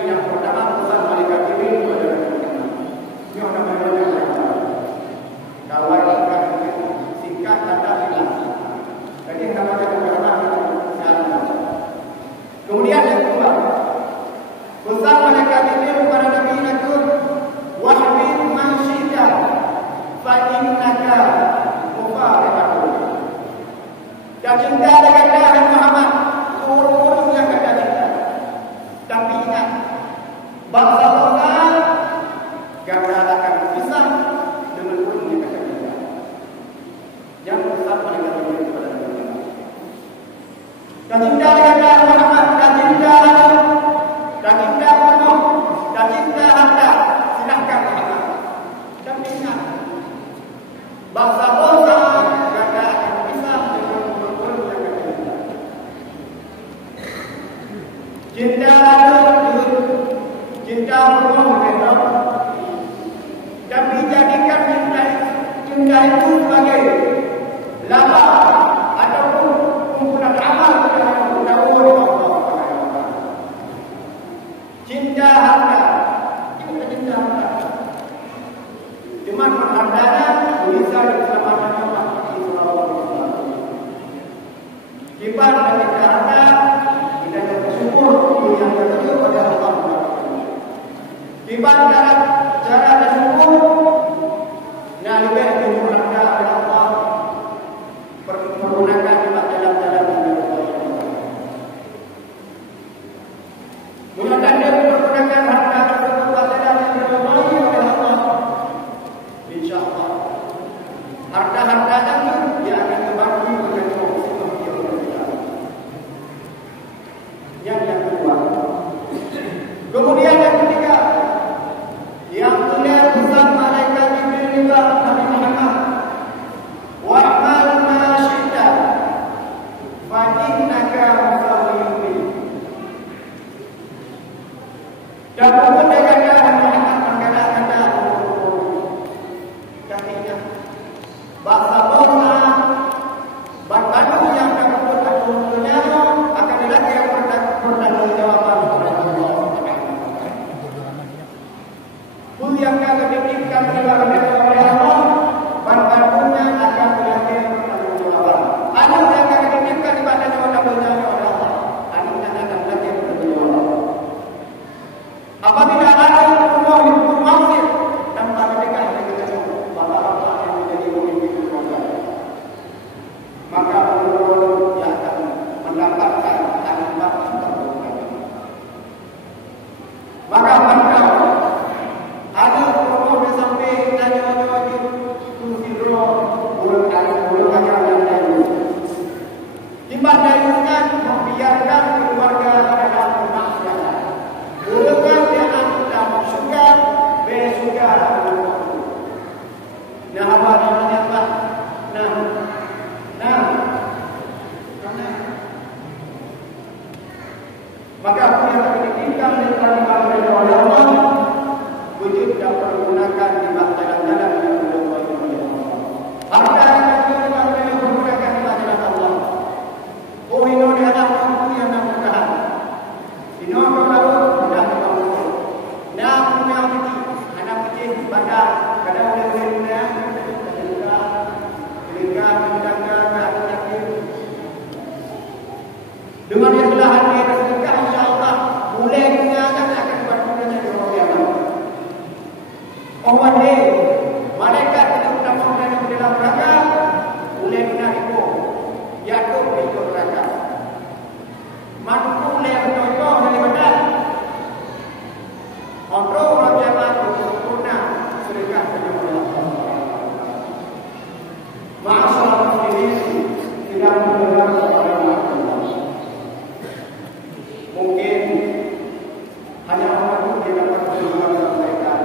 Yang pertama pesan malaikat Jibril kepada Iman berhargana bisa diselamatkan Allah di Sulawesi. Iman dan kita harta kita bersyukur yang tertuju pada Allah. Iman dalam cara bersyukur nah lebih berharga pada Allah menggunakan ibadah jalan-jalan yang menggunakan dia menggunakan harta tersebut adalah yang diridhai oleh Allah. InsyaAllah harta-harta itu dia akan membantu dengan konsekuensi kita. Yang kedua, kemudian yang ketiga, yang melihat pesan malaikat Jibril juga Nabi Muhammad, wa'mal ma syi'ta fa innaka musawwirun. Dan kemudian Nabi Muhammad mengatakan katanya bahwa batu yang terbuat aturnya akan ada yang bertanggungjawab kepada Allah. Bumi yang akan diberikan kepada Allah, batunya akan berakhir bertanggungjawab. Anak yang akan diberikan kepada Allah, anaknya akan berakhir bertanggungjawab. Apabila ada umur maksud tanpa mereka dengan bahwa Allah yang menjadi pemimpin keluarga, maka umur dia akan mendapatkan akibat terburuk. Maka ada umur sampai tanya lagi tu hidro bulan yang lalu. Dibandingkan membiarkan keluarga dalam maksiat. Bukan dia dalam syurga, besurga. Nah, apa namanya apa? Nah. Maka apa yang diinginkan oleh Allah wujud dan pergunakan di jalan-jalan yang berbuat oleh Allah. Harta yang menggunakan di jalan Allah. Oh ini adalah mampu yang nampakkan. Ini adalah mudah mampu. Nah punya anak kecil pada kadang boleh dengan yang telah hadir sedekah insyaAllah boleh mengajar akan berguna di orang yang Allah ni malaikat itu pertama berada di dalam neraka boleh menaikku Yakub ikut neraka mampu boleh mencontoh daripada orang rakyat sempurna sedekah dengan Allah. Masyaallah ini tidak mendengar orang mungkin hanya orang yang dapat menyampaikan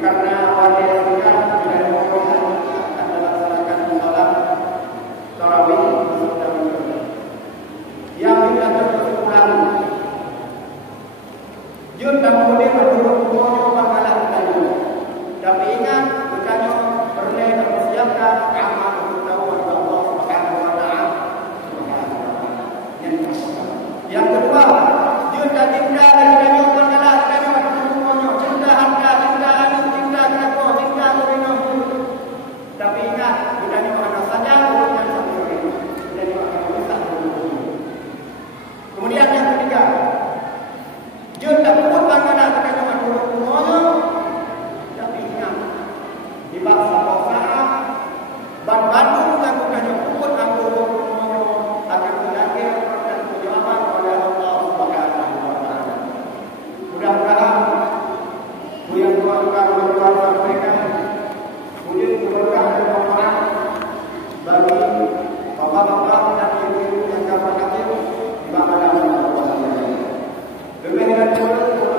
karena awalnya sudah tidak dilakukan akan melaksanakan malam tarawih yang tidak terkesimpulan jun dan kemudian berhubung bakalan tanya tapi ingat bertanya pernah mempersiapkan amal untuk tahu Allah Subhanahu wa taala. Yang kedua, cinta dari kami berkala kami bertemu cinta harta, cinta anak, cinta kerja, cinta minum. Tapi ingat, bukan mana saja urusan sendiri. Jadi akan bisa. Kemudian yang ketiga, cinta pun berkala kami bertemu. Tapi ingat, di bangsa bantu melakukan hukum aku akan berakhir dan berjawaban oleh Allah Subhanahu wa taala. Mudah-mudahan yang keluarga mereka kemudian keluarga dan orang bagi bapak-bapak dan ibu-ibu yang dapat hadir di mana-mana. Demikian pula